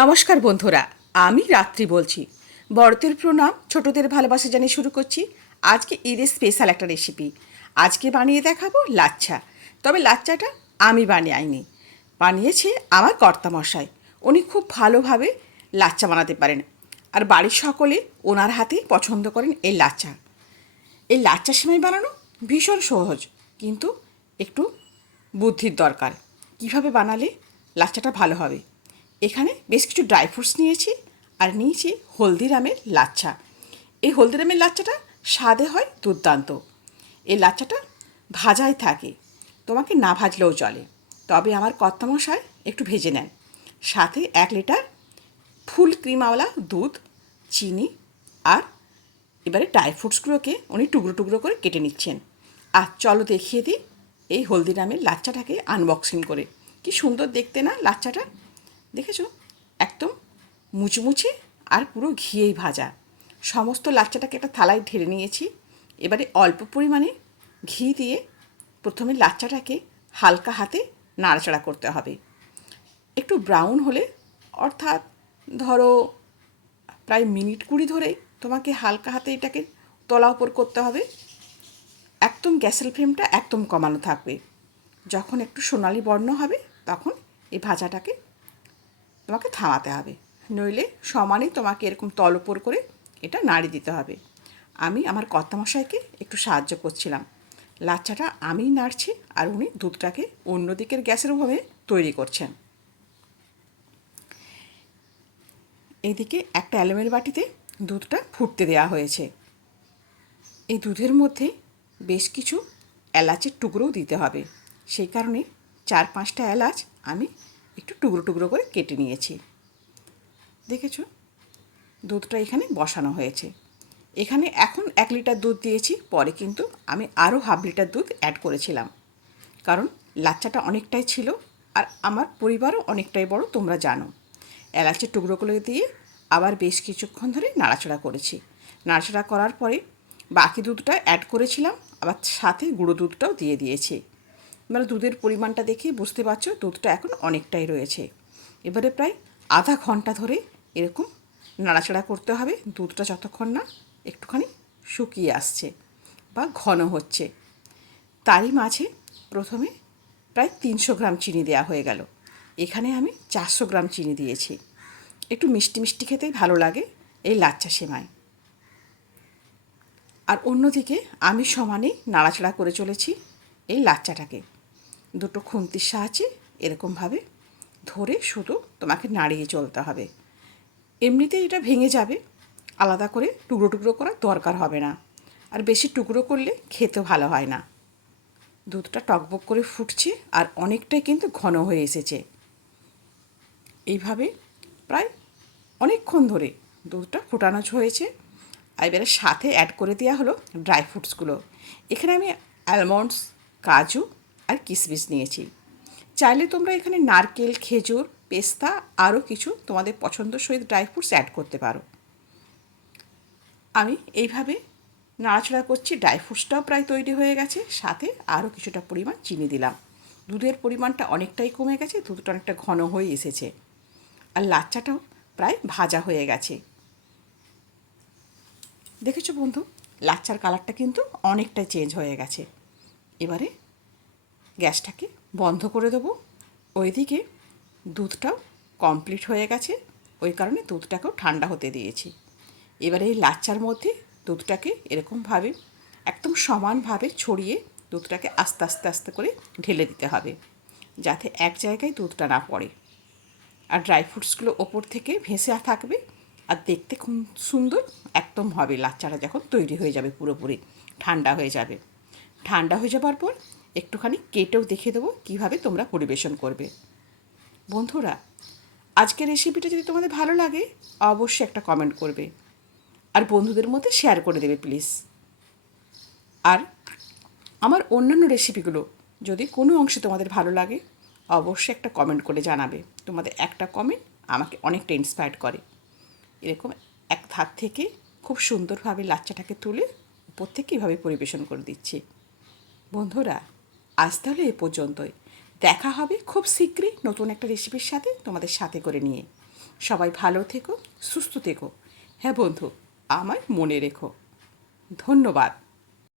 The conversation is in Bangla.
নমস্কার বন্ধুরা, আমি রাত্রি বলছি। বড়দের প্রণাম, ছোটদের ভালোবাসা জানিয়ে শুরু করছি আজকে ঈদের স্পেশাল একটা রেসিপি। আজকে বানিয়ে দেখাবো লাচ্ছা। তবে লাচ্চাটা আমি বানাইনি, বানিয়েছে আমার কর্তামশাই। উনি খুব ভালোভাবে লাচ্চা বানাতে পারেন, আর বাড়ির সকলে ওনার হাতেই পছন্দ করেন এই লাচ্চা। এই লাচ্চা সেমাই বানানো ভীষণ সহজ, কিন্তু একটু বুদ্ধির দরকার। কিভাবে বানালে লাচ্চাটা ভালো হবে। এখানে বেশ কিছু ড্রাই ফ্রুটস নিয়েছি, আর নিয়েছি হলদিরামের লাচ্ছা। এই হলদিরামের লাচ্চাটা স্বাদে হয় দুর্দান্ত। এই লাচ্চাটা ভাজাই থাকে, তোমাকে না ভাজলেও চলে, তবে আমার কর্তামশাই একটু ভেজে নেন। সাথে 1 লিটার ফুল ক্রিমওয়ালা দুধ, চিনি, আর এবারে ড্রাই ফ্রুটসগুলোকে উনি টুকরো টুকরো করে কেটে নিচ্ছেন। আর চলো দেখিয়ে দিই এই হলদিরামের লাচ্চাটাকে আনবক্সিং করে। কি সুন্দর দেখতে না লাচ্চাটা, দেখেছো? একদম মুচমুচে আর পুরো ঘিয়েই ভাজা। সমস্ত লাচ্চাটাকে একটা থালায় ঢেলে নিয়েছি। এবারে অল্প পরিমাণে ঘি দিয়ে প্রথমে লাচ্চাটাকে হালকা হাতে নাড়াচাড়া করতে হবে। একটু ব্রাউন হলে, অর্থাৎ ধরো প্রায় মিনিট 20 ধরেই তোমাকে হালকা হাতে এটাকে তলা উপর করতে হবে। একদম গ্যাসের ফ্লেমটা একদম কমানো থাকবে। যখন একটু সোনালি বর্ণ হবে তখন এই ভাজাটাকে তোমাকে থামাতে হবে, নইলে সমানেই তোমাকে এরকম তল উপর করে এটা নাড়িয়ে দিতে হবে। আমি আমার কর্তামশাইকে একটু সাহায্য করছিলাম। লাচ্চাটা আমিই নাড়ছি, আর উনি দুধটাকে অন্য দিকের গ্যাসের ওভাবে তৈরি করছেন। এইদিকে একটা অ্যালুমিনিয়ামের বাটিতে দুধটা ফুটতে দেওয়া হয়েছে। এই দুধের মধ্যে বেশ কিছু এলাচের টুকরোও দিতে হবে, সেই কারণে 4-5টা এলাচ আমি একটু টুকরো টুকরো করে কেটে নিয়েছি। দেখেছো, দুধটা এখানে বসানো হয়েছে। এখানে এখন 1 লিটার দুধ দিয়েছি, পরে কিন্তু আমি আরও হাফ লিটার দুধ অ্যাড করেছিলাম, কারণ লাচ্চাটা অনেকটাই ছিল, আর আমার পরিবারও অনেকটাই বড়, তোমরা জানো। এলাচের টুকরোগুলো দিয়ে আবার বেশ কিছুক্ষণ ধরে নাড়াচাড়া করেছি। নাড়াচাড়া করার পরে বাকি দুধটা অ্যাড করেছিলাম, আবার সাথে গুঁড়ো দুধটাও দিয়ে দিয়েছি। মানে দুধের পরিমাণটা দেখে বুঝতে পারছো দুধটা এখন অনেকটাই রয়েছে। এবারে প্রায় আধা ঘন্টা ধরে এরকম নাড়াচাড়া করতে হবে, দুধটা যতক্ষণ না একটুখানি শুকিয়ে আসছে বা ঘন হচ্ছে। তারই মাঝে প্রথমে প্রায় 300 গ্রাম চিনি দেওয়া হয়ে গেল। এখানে আমি 400 গ্রাম চিনি দিয়েছি। একটু মিষ্টি মিষ্টি খেতেই ভালো লাগে এই লাচ্চা সেমাই। আর অন্যদিকে আমি সমানেই নাড়াচাড়া করে চলেছি এই লাচ্চাটাকে। দুটো খুন্তির সাহায্যে এরকমভাবে ধরে শুধু তোমাকে নাড়িয়ে চলতে হবে। এমনিতেই এটা ভেঙে যাবে, আলাদা করে টুকরো টুকরো করার দরকার হবে না। আর বেশি টুকরো করলে খেতে ভালো হয় না। দুধটা টকবক করে ফুটছে, আর অনেকটাই কিন্তু ঘন হয়ে এসেছে। এইভাবে প্রায় অনেকক্ষণ ধরে দুধটা ফোটানো হয়েছে। আর এবারে সাথে অ্যাড করে দেওয়া হলো ড্রাই ফ্রুটসগুলো। এখানে আমি অ্যালমন্ডস, কাজু আর কিশমিশ নিয়েছি। চাইলে তোমরা এখানে নারকেল, খেজুর, পেস্তা, আরও কিছু তোমাদের পছন্দসই ড্রাই ফ্রুটস অ্যাড করতে পারো। আমি এইভাবে নাড়াচাড়া করছি। ড্রাই ফ্রুটসটাও প্রায় তৈরি হয়ে গেছে, সাথে আরও কিছুটা পরিমাণ চিনি দিলাম। দুধের পরিমাণটা অনেকটাই কমে গেছে, দুধটা অনেকটা ঘন হয়ে এসেছে। আর লাচ্চাটাও প্রায় ভাজা হয়ে গেছে। দেখেছো বন্ধু, লাচ্চার কালারটা কিন্তু অনেকটাই চেঞ্জ হয়ে গেছে। এবারে গ্যাসটাকে বন্ধ করে দেবো। ওইদিকে দুধটাও কমপ্লিট হয়ে গেছে, ওই কারণে দুধটাকেও ঠান্ডা হতে দিয়েছি। এবারে এই লাচ্চার মধ্যে দুধটাকে এরকমভাবে একদম সমানভাবে ছড়িয়ে দুধটাকে আস্তে আস্তে আস্তে করে ঢেলে দিতে হবে, যাতে এক জায়গায় দুধটা না পড়ে। আর ড্রাই ফ্রুটসগুলো ওপর থেকে ভেসে থাকবে, আর দেখতে খুব সুন্দর একদম হবে লাচ্চাটা যখন তৈরি হয়ে যাবে, পুরোপুরি ঠান্ডা হয়ে যাবে। ঠান্ডা হয়ে যাবার পর একটুখানি কেটেও দেখিয়ে দেবো কীভাবে তোমরা পরিবেশন করবে। বন্ধুরা, আজকের রেসিপিটা যদি তোমাদের ভালো লাগে অবশ্যই একটা কমেন্ট করবে, আর বন্ধুদের মধ্যে শেয়ার করে দেবে প্লিজ। আর আমার অন্যান্য রেসিপিগুলো যদি কোনো অংশে তোমাদের ভালো লাগে অবশ্যই একটা কমেন্ট করে জানাবে। তোমাদের একটা কমেন্ট আমাকে অনেকটা ইন্সপায়ার করে। এরকম এক ধার থেকে খুব সুন্দরভাবে লাচ্চাটাকে তুলে উপর থেকে কীভাবে পরিবেশন করে দিচ্ছি। বন্ধুরা, আজ তাহলে এ পর্যন্তই। দেখা হবে খুব শীঘ্রই নতুন একটা রেসিপির সাথে তোমাদের সাথে করে নিয়ে। সবাই ভালো থেকো, সুস্থ থেকো। হ্যাঁ বন্ধু, আমায় মনে রেখো। ধন্যবাদ।